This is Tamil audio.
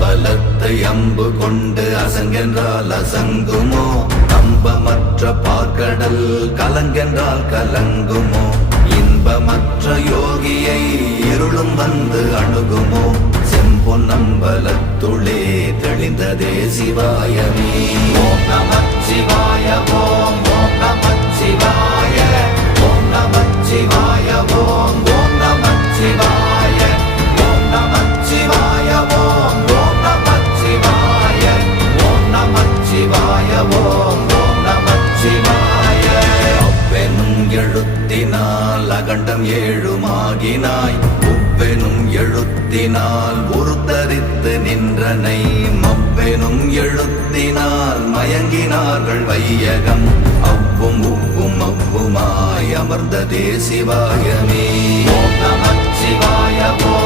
அம்பலத்தை அம்பு கொண்டு அசங்கென்றால் அசங்குமோ? நம்பமற்ற பார்க்கடல் கலங்கென்றால் கலங்குமோ? இன்பமற்ற யோகியை இருளும் வந்து அணுகுமோ? செம்பொன்னம்பலத்துளே தெளிந்ததே சிவாயமே. ஓம் நமச்சிவாய ஓம் ஓம் நமச்சிவாய ஓம் நமச்சிவாய ஓம் ஓம் நமச்சிவாய ஓம் நமச்சிவாய ஓம் ஓம் நமச்சிவாய ஓம் நமச்சிவாய ஓம் ஓம் நமச்சிவாய. அவ்வெனும் எழுத்தினால் அகண்டம் ஏழுமாகினாய், உவ்வெனும் எழுத்தினால் உருத்தரித்து நின்றனை, மவ்வெனும் எழுத்தினால் மயங்கினார்கள் வையகம். அவ்வும் உவ்வும் அவ்வுமாய் அமர்ந்ததே சிவாயமே. ஓம் நமச்சிவாய ஓம்